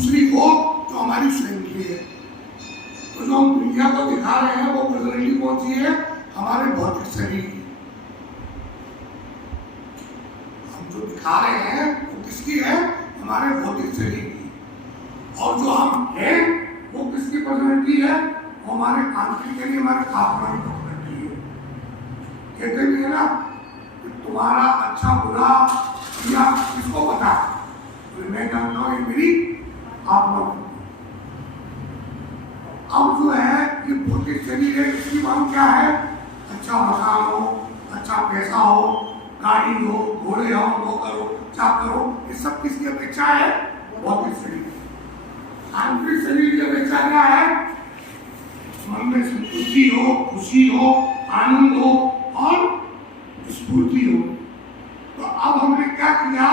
दूसरी हो जो हमारी स्वयं की है। तो जो हम दुनिया को दिखा रहे हैं वो पर्सनैलिटी कौन सी है? हमारे भौतिक शरीर की। हम जो दिखा रहे हैं वो किसकी है? हमारे भौतिक शरीर की। और जो हम हैं वो किसकी पर्सनैलिटी है? वो हमारे आंतरिक यानी हमारे आत्मा की पर्सनैलिटी है। कहते भी है ना कि तुम्हारा अच्छा बुरा या किसको पता है? तो मैं जानता हूँ ये मेरी आत्मा को। अब जो है ये भौतिक शरीर है, इसकी मांग क्या है? अच्छा मकान हो, अच्छा पैसा हो, गाड़ी हो, घोड़े हो, नौकर हो, चाकर हो, ये सब किसकी अपेक्षा है? भौतिक शरीर। आंतरिक शरीर की अपेक्षा क्या है? मन में संतुष्टि हो, खुशी हो, आनंद हो और स्फूर्ति हो। तो अब हमने क्या किया?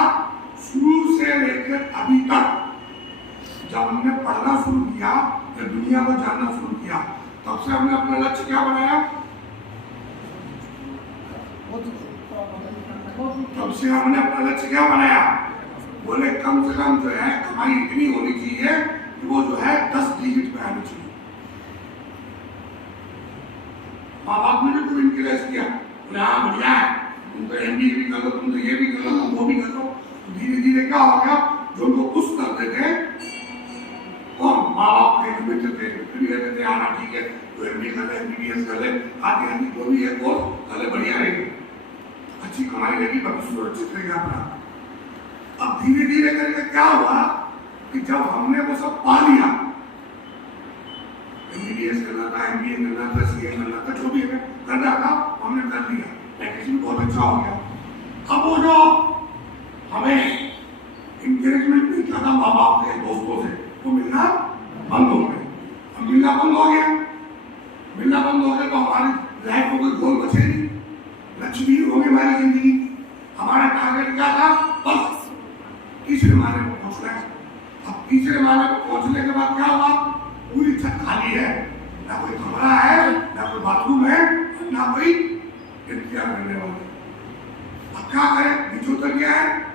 शुरू से लेकर अभी तक जब हमने पढ़ना शुरू किया या दुनिया को जानना शुरू किया, तब से हमने अपना लक्ष्य क्या बनाया? तब से हमने अपना लक्ष्य क्या बनाया? बोले कम से कम जो है कमाई इतनी होनी चाहिए कि वो जो है 10 डिजिट पे आनी चाहिए। माँ बाप ने भी इनके लिए किया, बोले हाँ बढ़िया है, तुम तो MBA भी कर लो, तुम तो ये भी कर लो, तुम वो भी कर लो। धीरे धीरे क्या हो गया? जो उनको खुश करते थे कौन? माँ बाप थे, बेटे थे, फिर कहते थे हाँ ठीक है तो MBA कर ले, MBBS कर ले, आगे आगे जो भी है कोर्स कर ले, बढ़िया रहेगी, अच्छी कमाई रहेगी, भविष्य सुरक्षित रहेगा अपना। अब धीरे धीरे करके क्या हुआ कि जब हमने वो सब पा लिया, MBBS करना था, MBA करना था, CA करना था, जो भी करना था हमने कर लिया, पैकेज भी बहुत अच्छा हो गया। अब वो जो हमें इंकरेजमेंट मिलता था माँ बाप से, दोस्तों से, वो मिलना बंद हो गया। अब मिलना बंद हो गया, मिलना बंद हो गया तो हमारी लाइफ को कोई गोल बचे नहीं, लक्ष्य भी हो गई हमारी जिंदगी। हमारा टारगेट क्या था? बस तीसरे माले पर पहुंचना है। अब तीसरे माले पर पहुंचने के बाद क्या हुआ? पूरी छत खाली है, ना कोई कमरा है, ना कोई बाथरूम है, ना कोई इंतजार करने वाले। अब क्या करें? नीचे उतर गया है।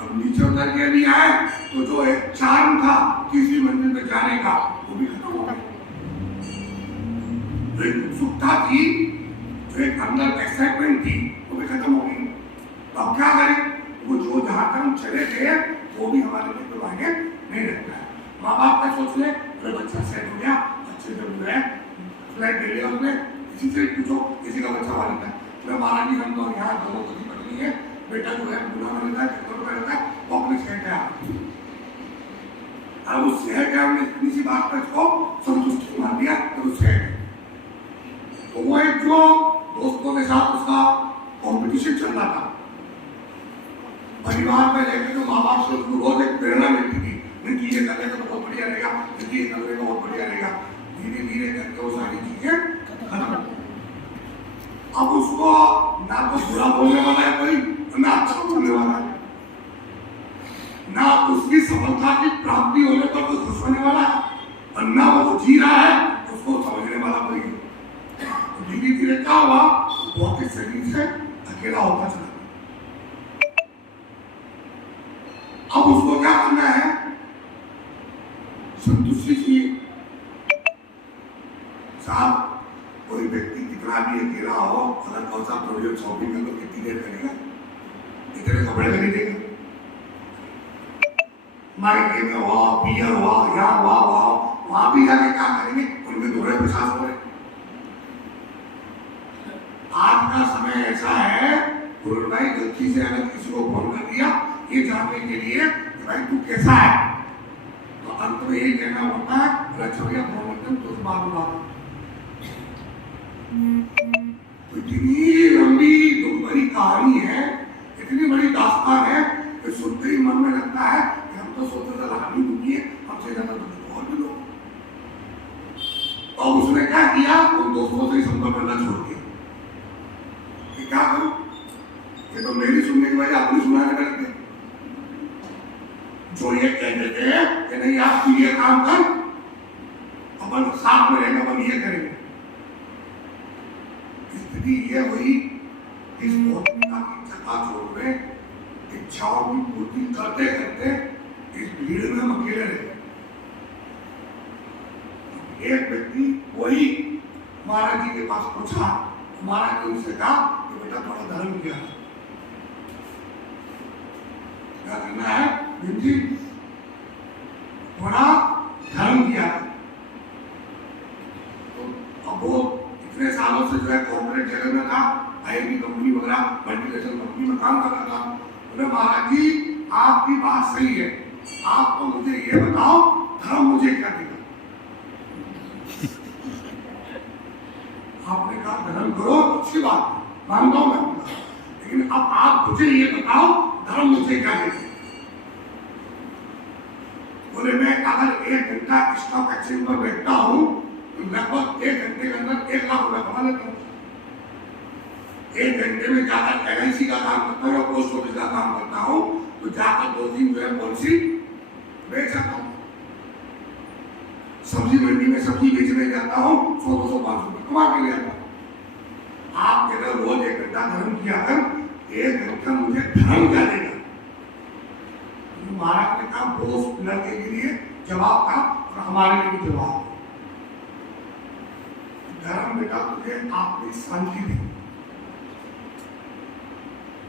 अब नीचे उतर के नहीं आए तो जो एक चार्म था तीसरी मंजिल पे जाने का वो भी खत्म हो गया। जो एक उत्सुकता थी, जो एक अंदर एक्साइटमेंट थी, वो भी खत्म हो गई। तो अब क्या करें? वो जो जहाँ तक हम चले थे वो भी हमारे लिए तो आगे नहीं रहता है। माँ बाप का सोच ले, अरे बच्चा सेट हो गया, अच्छे से जो है फ्लैट ले लिया उसने, किसी से पूछो किसी का बच्चा वाला था, मैं महाराज जी हम तो यहाँ दोनों पति पत्नी है, बेटा जो है बुरा में रहता है, चित्तौड़ में रहता है, वो अपने शहर गया। अब उस शहर गया, हमने इतनी सी बात पर इसको संतुष्टि मान दिया तो उस शहर गए। तो वो एक जो दोस्तों के साथ उसका कॉम्पिटिशन चल रहा था, परिवार में लेकर जो माँ बाप से उसको रोज एक प्रेरणा मिलती थी, नहीं ये करने का तो बहुत बढ़िया रहेगा, ये करने का बहुत बढ़िया रहेगा। धीरे धीरे करके वो सारी चीजें खत्म। अब उसको ना तो बुरा बोलने वाला है कोई, ना अच्छा बोलने वाला है, ना उसकी सफलता की प्राप्ति होने पर कोई खुश होने वाला है, और ना वो जी रहा है उसको समझने वाला कोई। धीरे धीरे क्या हुआ? भौतिक शरीर से अकेला होता चला। अब उसको क्या करना है? संतुष्टि चाहिए। साहब कोई व्यक्ति कितना भी अकेला हो, अगर कौन सा प्रोजेक्ट शॉपिंग कर लो, कितनी देर करेगा? इतने कपड़े खरीदेगा, मार्केट में हुआ, पियर हुआ, यहाँ हुआ, वहां भी जाके क्या करेंगे? उनमें दौरे प्रसाद हो रहे। आज का समय ऐसा है, गुरु भाई गलती से अगर किसी को फोन कर दिया ये जानने के लिए कि भाई तू कैसा है, तो अंत में यही कहना होता है, अच्छा भैया फोन करते तो बात हुआ। तो इतनी लंबी दुख भरी कहानी है, इतनी बड़ी दास्तान है कि सुनते ही मन में लगता है कि हम तो सोचते थे लहानी दुखी है, हमसे ज्यादा दुखी और भी लोग। और उसने क्या किया? उन दोस्तों से ही संपर्क करना छोड़ दिया। क्या करूं? ये तो मेरी सुनने की वजह अपनी सुनाने लगते। जो ये कहते थे कि नहीं आप ये काम कर, अपन साथ में रहेंगे, अपन ये करेंगे। स्थिति ये हुई, इस भौतिकता की चकाचौंध में इच्छाओं की पूर्ति करते करते इस भीड़ में हम अकेले रहे। पूछा, हमारा ने उनसे कहा कि बेटा थोड़ा धर्म किया, क्या करना है जी, थोड़ा धर्म किया। तो अब वो इतने सालों से जो है कॉर्पोरेट जगह में था, आईटी कंपनी वगैरह मल्टीनेशनल कंपनी में काम कर रहा था। बोले महाराज जी आपकी बात सही है, आप तो मुझे ये बताओ धर्म मुझे क्या देगा। आपने कहा धर्म करो, अच्छी बात है, मानता हूं मैं, लेकिन अब आप मुझे ये बताओ धर्म मुझे क्या देगा। बोले मैं अगर 1 घंटा स्टॉक एक्सचेंज पर बैठता हूं तो लगभग 1 घंटे के अंदर 1 लाख रुपया कमा लेता हूं। 1 घंटे में जाकर एलआईसी का काम करता हूँ, पोस्ट ऑफिस का काम करता हूँ, तो जाकर 2-3 जो है पॉलिसी बेच जाता हूँ। सब्जी मंडी में सब्जी बेचने जाता हूँ, 100-200-500 रुपये कमा के ले आता हूँ। आप कह रहे रोज 1 घंटा धर्म किया कर, 1 घंटा मुझे धर्म क्या देगा। महाराज ने कहा वो उस लड़के के लिए जवाब था और हमारे लिए भी जवाब। धर्म बेटा तुझे आपकी शांति दी,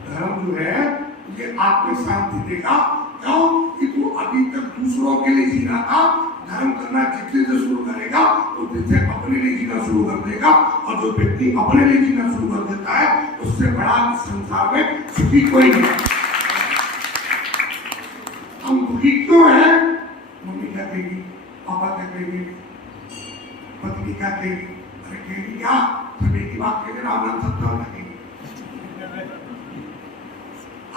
धर्म जो है ये आपको शांति देगा। क्यों कि तू अभी तक दूसरों के लिए जीना था, धर्म करना जितने से शुरू करेगा तो जिससे अपने लिए जीना शुरू कर देगा, और जो व्यक्ति अपने लिए जीना शुरू कर देता है उससे बड़ा इस संसार में सुखी कोई नहीं। हम दुखी क्यों है? मम्मी क्या कहेगी, पापा क्या कहेगी, पत्नी क्या कहेगी, अरे कहेगी क्या सभी की बात कहेगी, राम नाम सत्य होना कहेगी।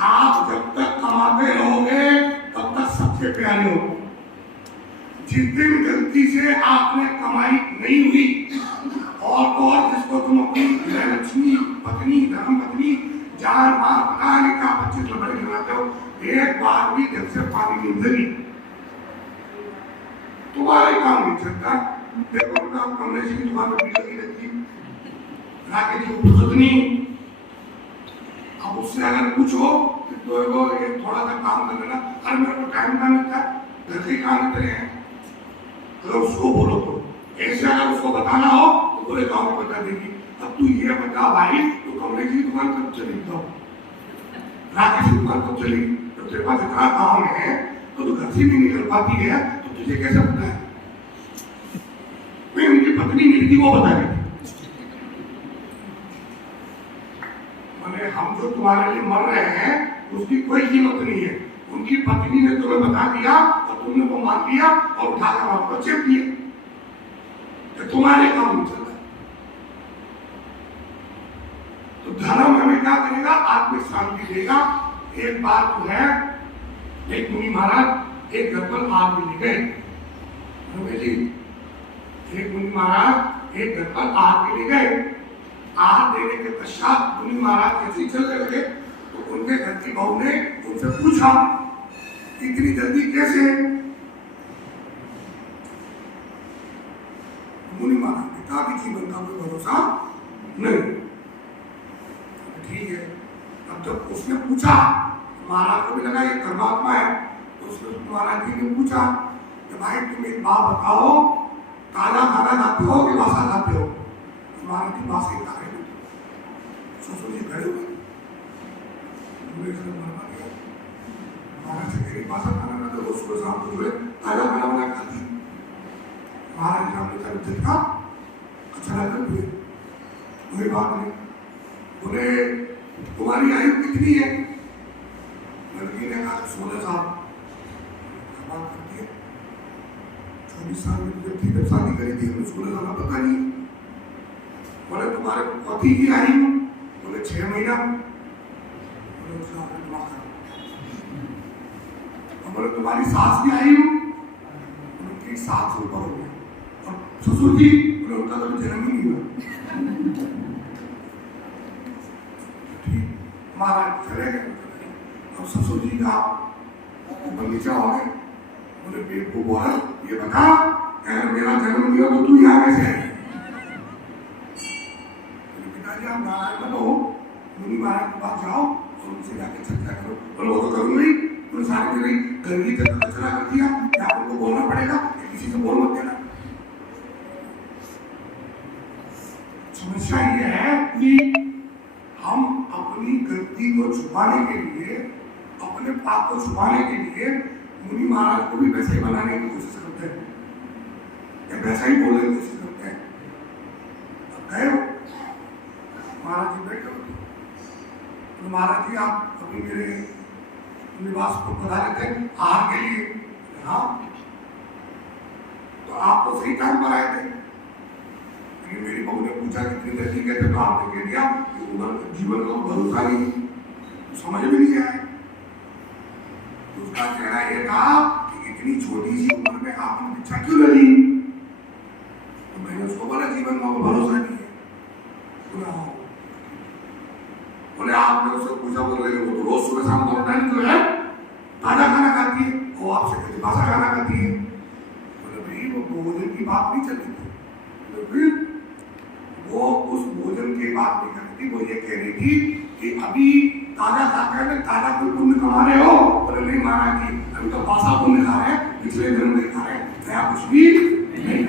आप जब तक कमाते रहोगे तब तक सबसे प्यारे हो। जिस दिन गलती से आपने कमाई नहीं हुई और जिसको तुम अपनी लक्ष्मी पत्नी धर्म पत्नी जान मां पता नहीं क्या 25 रुपए खिलाते हो, एक बार भी घर से पानी नहीं उतरी, तुम्हारे काम नहीं चलता। देखो उनका कमलेश की दुकान में भीड़ लगी रहती, राकेश की पुस्तकनी, अब उससे अगर पूछो तो ये थोड़ा सा काम कर लेना, अरे मेरे को टाइम ना मिलता, घर के काम इतने हैं। अगर उसको बोलो तो ऐसे, अगर उसको बताना हो तो पूरे गाँव में बता देगी। अब तू ये बता भाई, तो कमलेश की दुकान कब चलेगी, तो राकेश की दुकान कब चलेगी? तो तेरे पास इतना काम है तो तू घर से भी निकल पाती है, तो तुझे कैसे पता है? मैं उनकी पत्नी मिली थी वो बता रही, हम जो तुम्हारे लिए मर रहे हैं उसकी कोई कीमत नहीं है। उनकी पत्नी ने तुम्हें बता दिया और तुमने वो मान लिया और उठाकर आपको चेप दिया, तो तुम्हारे काम नहीं चल रहा। तो धर्म हमें क्या करेगा? आत्मिक शांति देगा। एक बार जो है एक मुनि महाराज एक घर पर आग में ले गए। एक मुनि महाराज एक घर पर आग में ले गए। आग देने के पश्चात मुनि महाराज कैसे चलने लगे तो उनके घर की बहू ने उनसे पूछा इतनी जल्दी कैसे? मुनि महाराज ने कहा कि जीवन का कोई भरोसा नहीं। ठीक है, अब जब उसने पूछा, महाराज को भी लगा ये धर्मात्मा है, तो उसने महाराज जी ने पूछा कि भाई तुम एक बात बताओ, ताजा खाना खाते हो कि बासा खाते हो? महाराज जी बासी खा रहे थे। ससुर जी खड़े हुए, महाराज जी मेरी बासा खाना खाते हो, सुबह शाम को जो है ताजा खाना बना खाती। महाराज जी अपनी तरफ देखा, अच्छा लगा हुए, कोई बात नहीं। बोले तुम्हारी आयु कितनी है? लड़की ने कहा 16 साल। बात करती है 24 साल में जब थी तब शादी करी थी, 16 साल पता नहीं। बोले तुम्हारे पति की आयु? बोले 6 महीना। बोले उसका दिमाग खराब। बोले तुम्हारी सास की आयु? उनकी 7 से ऊपर हो गया। और ससुर जी? बोले उनका तो जन्म ही नहीं हुआ। महाराज चले गए। अब ससुर जी का बगीचा हो गए। बोले बेबू बोला ये बता, अगर मेरा जन्म नहीं हो तो तू यहाँ कैसे है? पिताजी आप नारायण मत हो, मुनि महाराज के पास जाओ और उनसे जाके चर्चा करो। बोले वो तो करूँगा ही, तुमने सारी जगह घर की जगह कचरा कर दिया, क्या उनको बोलना पड़ेगा कि किसी से बोल मत देना। समस्या बात को छुपाने के लिए मुनि महाराज को भी वैसे ही बनाने की कोशिश करते हैं, या वैसा ही बोलने की कोशिश करते हैं। अब गए हो महाराज जी, बैठे हो तो महाराज जी आप अभी मेरे निवास को पधारे थे आहार के लिए? हाँ, तो आप तो सही टाइम पर आए थे, लेकिन मेरी बहू ने पूछा कितनी जल्दी गए थे, तो आपने कह दिया कि उम्र जीवन का भरोसा नहीं, तो समझ में नहीं आया। तो उसका कहना यह था कि इतनी छोटी सी उम्र में आपने भिक्षा क्यों ले ली? तो मैंने उसको बोला जीवन का भरोसा नहीं है। बोले आपने उससे पूछा, बोले वो तो रोज सुबह शाम को टाइम जो है ताजा खाना खाती है, वो आपसे कभी बासा खाना खाती है। बोले भाई वो भोजन की बात नहीं चल रही थी, तो फिर वो उस भोजन की बात नहीं कर रही थी, वो ये कह रही थी कि अभी ताजा खाकर में ताजा कोई पुण्य कमा रहे हो? बोले नहीं महाराज जी, अभी तो बासा पुण्य खा रहे हैं, पिछले दिन में खा रहे हैं, नया कुछ भी नहीं।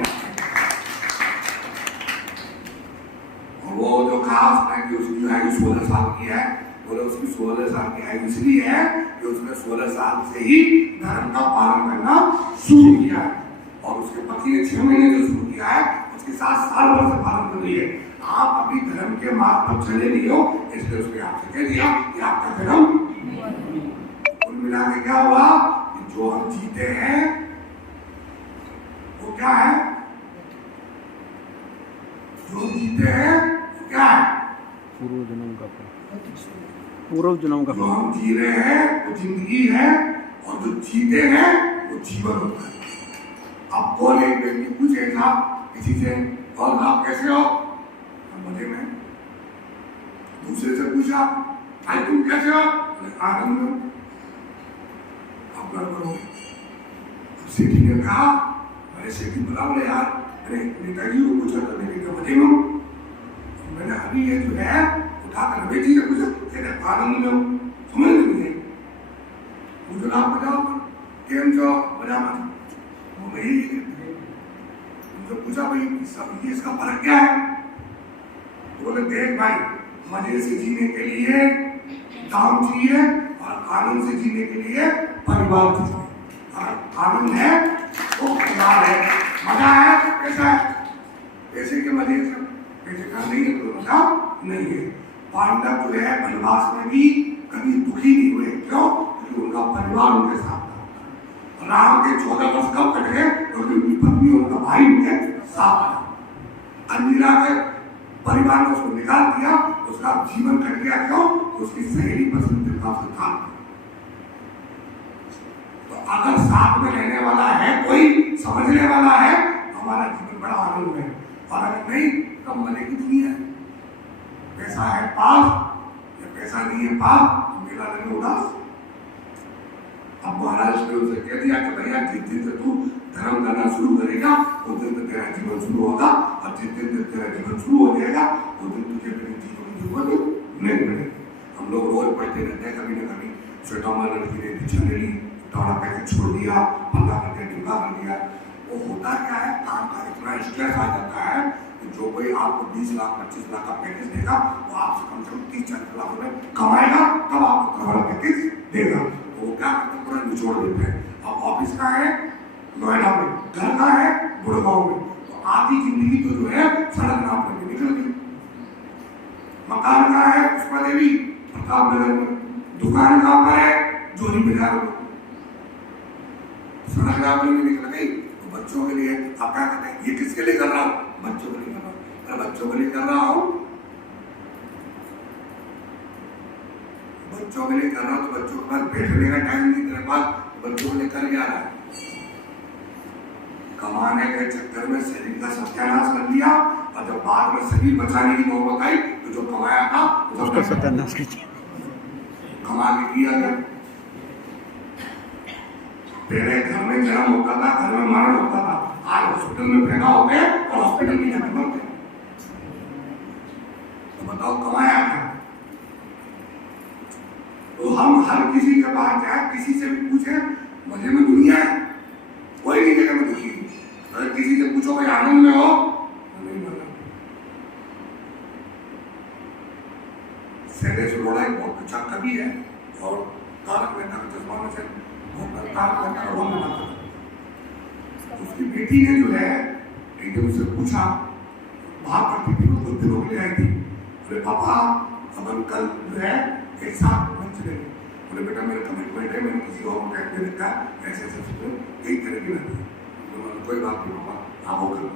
वो जो कहा उसने कि उसकी आयु 16 साल की है, बोले उसकी 16 साल की आयु इसलिए है कि उसने 16 साल से ही धर्म का पालन करना शुरू किया है, और उसके पति ने 6 महीने जो शुरू किया है, उसके 7 साल भर से पालन कर रही है। आप अभी धर्म के मार्ग पर चले नहीं हो, इसलिए उसने आपसे कह दिया कि आपका धर्म। कुल मिला के क्या हुआ कि जो हम जीते हैं वो क्या है? जो जीते हैं क्या है? पूर्व जन्म का जो हम जी रहे हैं वो जिंदगी है, और जो जीते हैं वो जीवन होता है। अब कौन एक व्यक्ति पूछे साहब किसी से, और आप कैसे हो? मजे में। दूसरे से पूछा भाई तुम कैसे हो? आनंद में। अब गड़बड़ हो गई। सेठी ने कहा अरे सेठी बुलाओ यार, अरे नेताजी को पूछा तो मैंने कहा मजे में। मैंने अभी ये जो है उठाकर बेटी से पूछा, कहते आनंद में हूँ, समझ में नहीं आई। मुझे आप बताओ केम जो बजा मत, वो भाई मुझे पूछा भाई ये इसका फर्क क्या है? बोले देख भाई, मजे से जीने के लिए काम चाहिए, और आनंद से जीने के लिए परिवार चाहिए। आनंद है वो परिवार है, मजा है कैसा है? पैसे के मजे से पैसे का नहीं है तो मजा नहीं है। पांडव जो है वनवास में भी कभी दुखी नहीं हुए, क्यों? क्योंकि उनका परिवार उनके साथ था। राम के 14 वर्ष कब कट गए? क्योंकि उनकी पत्नी और उनका भाई उनके साथ था। अंजिरा के परिवार ने उसको निकाल दिया, उसका जीवन कट गया, क्यों? तो उसकी सहेली पसंद था। तो अगर साथ में रहने वाला है, कोई समझने वाला है, तो हमारा जीवन बड़ा आनंद है, और अगर नहीं तो मजे की दुनिया है। पैसा है पास या पैसा नहीं है पास, तो मेरा लगे उदास। अब महाराज ने उसे कह दिया कि भैया जिस दिन से तू धर्म करना शुरू करेगा उस दिन से तेरा जीवन शुरू होगा, और जिस दिन से तेरा जीवन शुरू हो जाएगा उस दिन तुझे मेरे जीवन की जरूरत नहीं पड़ेगी। हम लोग रोज पढ़ते रहते हैं, कभी न कभी श्वेतांबर लड़की ने दीक्षा ले ली, थोड़ा पैकेट छोड़ दिया, पल्ला करके ढीला कर दिया। वो होता क्या है, काम का इतना स्ट्रेस आ जाता है कि जो कोई आपको 20 लाख 25 लाख का पैकेज देगा, वो आपसे कम से कम 30-40 लाख रुपए कमाएगा, तब आपको बड़ा पैकेज देगा। तो वो क्या करते हैं, पूरा निचोड़ देते हैं। अब ऑफिस का है नोएडा में, घर का है गुड़गांव में, तो आधी जिंदगी तो जो है सड़क नाम पर निकल गई। मकान का है पुष्पा देवी प्रताप नगर में, दुकान कहाँ पर है? जोरी बाजार में। सड़क नाम पर निकल गई। तो बच्चों के लिए आप क्या कहते हैं, ये किसके लिए कर रहा हूँ? बच्चों के लिए कर रहा हूँ। अरे बच्चों के लिए कर रहा हूँ, बच्चों के लिए कर रहा हूँ, तो बच्चों के पास बैठने का टाइम नहीं तेरे पास, तो बच्चों के लिए कर क्या रहा है? कमाने के चक्कर में शरीर का सत्यानाश कर लिया, और जब बाद में शरीर बचाने की नौबत आई तो जो कमाया था उसका सत्यानाश कर दिया। कमा के किया गया। पहले घर में जन्म होता था, घर में मरण होता था, आज हॉस्पिटल में पैदा होते हैं और हॉस्पिटल में जाकर मरते हैं। तो बताओ कमाया क्या? तो हम हर किसी के पास जाए, किसी से भी पूछे मजे में दुनिया है, कोई नहीं जगह में दुखी। अगर किसी से पूछो भाई आनंद में हो, नहीं माना। शैलेश अरोड़ा एक बहुत अच्छा कवि है, और तारक मेहता का चश्मा काम करता है, वो बनाता है। उसकी बेटी ने जो है एक दिन उससे पूछा, बाहर पढ़ती थी वो, कुछ दिनों के लिए आई थी, बोले पापा अपन कल जो है एक साथ लंच लेंगे। बोले बेटा मेरा कमिटमेंट है, मैंने किसी और को टाइम दे रखा है, ऐसे ऐसे चीजें एक तरह की नहीं। तो कोई बात नहीं पापा, आप वो करो।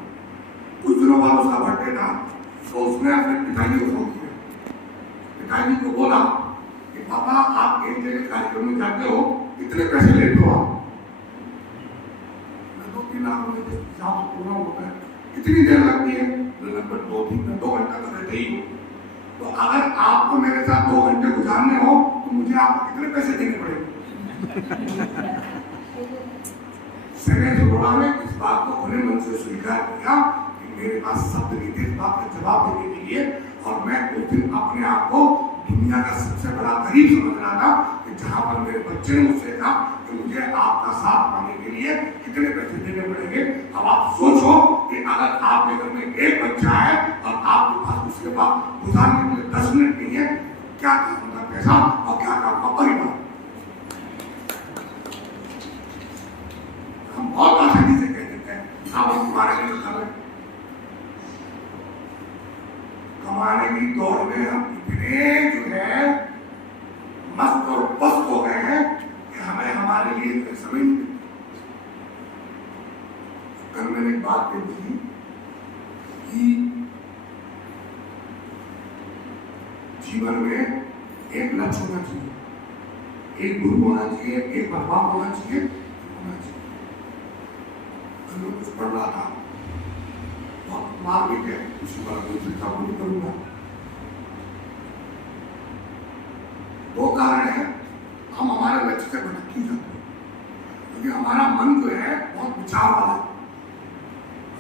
कुछ दिनों बाद उसका बर्थडे था, तो उसने अपने पिताजी को फोन किया, पिताजी को बोला कि पापा आप एक जगह कार्यक्रम में जाते हो, कितने पैसे लेते हो आप? 2-3 लाख रुपए हिसाब से पूरा होता है। कितनी देर लगती है? लगभग 2 घंटा तो रहते ही हो। तो अगर आपको मेरे साथ 2 घंटे गुजारने हो तो मुझे आपको कितने पैसे देने पड़ेंगे? सेने जुड़वा ने इस बात को खुले मन से स्वीकार किया कि मेरे पास शब्द नहीं थे इस बात का जवाब देने के लिए, और मैं उस दिन अपने आप को दुनिया का सबसे बड़ा गरीब समझ रहा था कि जहां पर मेरे बच्चे ने मुझसे कहा कि मुझे आपका साथ पाने के लिए कितने पैसे देने पड़ेंगे। अब आप सोचो कि अगर आपके घर में एक बच्चा है और आपके पास उसके पास गुजारने के लिए 10 मिनट नहीं है, क्या काम का पैसा और क्या काम का परिवार। हम बहुत आसानी से कह देते हैं आप तुम्हारे लिए कर रहे, कमाने की दौड़ में हम इतने जो है मस्त और पस्त हो गए हैं कि हमें हमारे लिए समय नहीं। कल मैंने एक बात कही थी कि जीवन में एक लक्ष्य होना चाहिए, एक गुरु होना चाहिए, एक भगवान होना चाहिए। मैं कुछ पढ़ रहा था, बहुत मार्मिक है, उसी पर चर्चा नहीं करूंगा। 2 कारण है हम हमारे लक्ष्य से भटक ही जाते हैं, क्योंकि हमारा मन जो है बहुत विचार वाला है।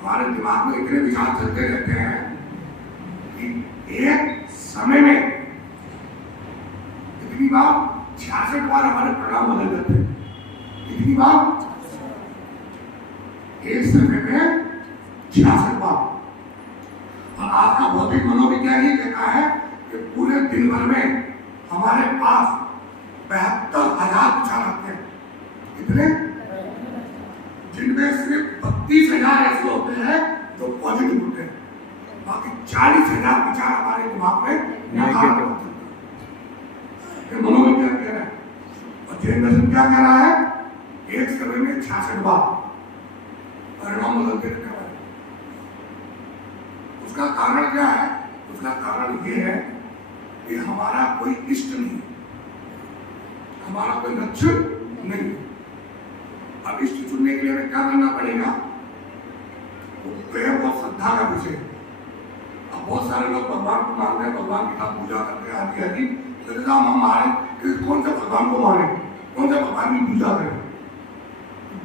हमारे दिमाग में इतने विचार चलते रहते हैं कि एक समय में कितनी बार 66 बार हमारे परिणाम बदल जाते हैं। कितनी बार? एक समय में 66 बार। और आपका भौतिक मनोविज्ञान ये कहता है कि पूरे दिन भर में हमारे पास 72,000 विचार आते हैं। कितने? जिनमें सिर्फ 32,000 ऐसे होते हैं जो पॉजिटिव होते हैं, बाकी 40,000 विचार हमारे दिमाग में नकारात्मक होते हैं। मनोविज्ञान कह रहा है। और जैन दर्शन क्या कह रहा है? एक समय में 66 बार परिणाम बदलते रहते हैं। उसका कारण क्या है? उसका कारण ये है कि हमारा कोई इष्ट नहीं, हमारा कोई लक्ष्य नहीं। अब इष्ट चुनने के लिए हमें क्या करना पड़ेगा? वो प्रेम और श्रद्धा का विषय। अब बहुत सारे लोग भगवान को मानते हैं, भगवान की साथ पूजा करते हैं, आदि आदि। तो हम मारे कौन सा भगवान को मारे, कौन सा भगवान की पूजा करें?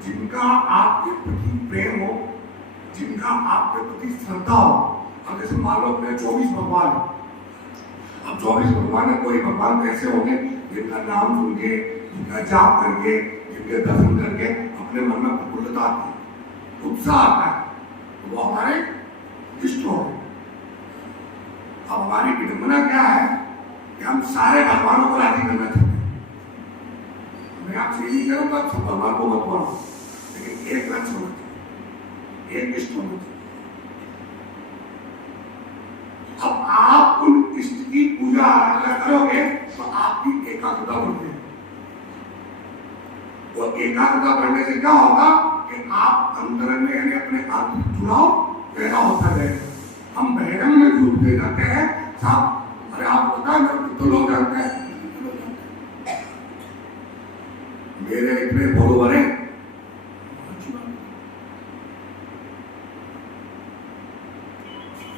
जिनका आपके प्रति प्रेम हो, जिनका आपके प्रति श्रद्धा हो। अब जैसे मान लो अपने 24 भगवान है, अब 24 भगवान है, कोई भगवान तो ऐसे होंगे जिनका नाम सुन के, जिनका जाप करके, जिनके दर्शन करके अपने मन में प्रफुल्लता आती है, उत्साह आता है, तो वो हमारे इष्ट हो गए। अब हमारी विडंबना क्या है कि हम सारे भगवानों को राजी करना चाहते हैं। मैं आपसे ये नहीं करूँगा सब भगवान को मत मानो, लेकिन एक लक्ष्य होना चाहिए, एक इष्ट होना चाहिए। अब आप उन इष्ट की पूजा आराधना करोगे तो आपकी एकाग्रता बढ़ती है। वो एकाग्रता बढ़ने से क्या होगा कि आप अंतर में यानी अपने आंतरिक जुड़ाव पैदा होता रहेगा। हम बहरंग में डूबते जाते हैं साहब। अरे आप पता है तो लोग जानते हैं मेरे इतने फॉलोवर हैं,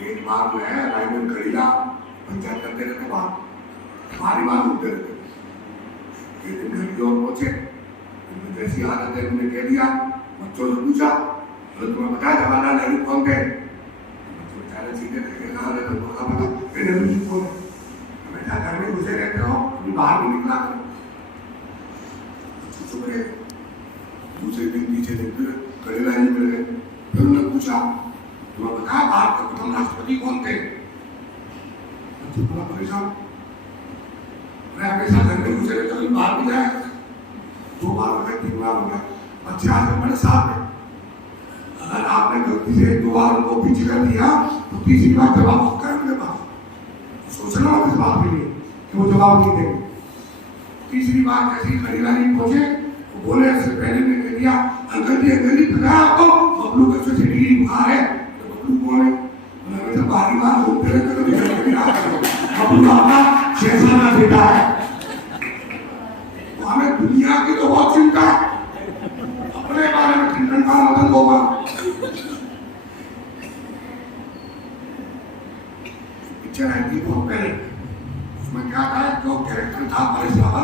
एक बार जो है रायमन खड़ीला पंचायत करते रहते, बाहरी बात उठते रहते। एक दिन घर की ओर पहुंचे, उनमें जैसी आदत है उन्होंने कह दिया, बच्चों से पूछा तो तुम्हें पता है जवाहरलाल नेहरू कौन थे? बच्चे बेचारे सीधे करके कहा पता नेहरू जी कौन है? बेटा घर में घुसे रहते हो, अभी बाहर भी निकला करो। चुप रहे। दूसरे दिन पीछे देखते रहे, खड़ीला जी मिल गए। फिर उन्होंने पूछा तुम्हें पता है भारत के प्रथम राष्ट्रपति कौन थे? बड़ा परेशान, हमेशा घर में घुसे रहते हो, बाहर भी जाए। 2 बार हो गया, 3 बार हो गया, बच्चे आज मेरे साथ में, अगर आपने गलती से 1-2 बार उनको पीछे कर दिया तो तीसरी बार जवाब होगा उनके पास, सोचना होगा इस बात के लिए कि वो जवाब नहीं देंगे। तीसरी बार जैसे ही खरीदारी पहुंचे वो बोले इससे पहले ने कह दिया अंकल जी पता है आपको बबलू का सबसे डिग्री बुखार है, तो बबलू कौन है? मैंने तो बारी बार घूमते रहते तो निकल के आ गए, बबलू आपका 6 साल का बेटा है। तो हमें दुनिया की तो बहुत चिंता है, अपने बारे में चिंतन का मदद होगा। पिक्चर आई थी बहुत पहले, उसमें क्या था, जो कैरेक्टर था परेश रावल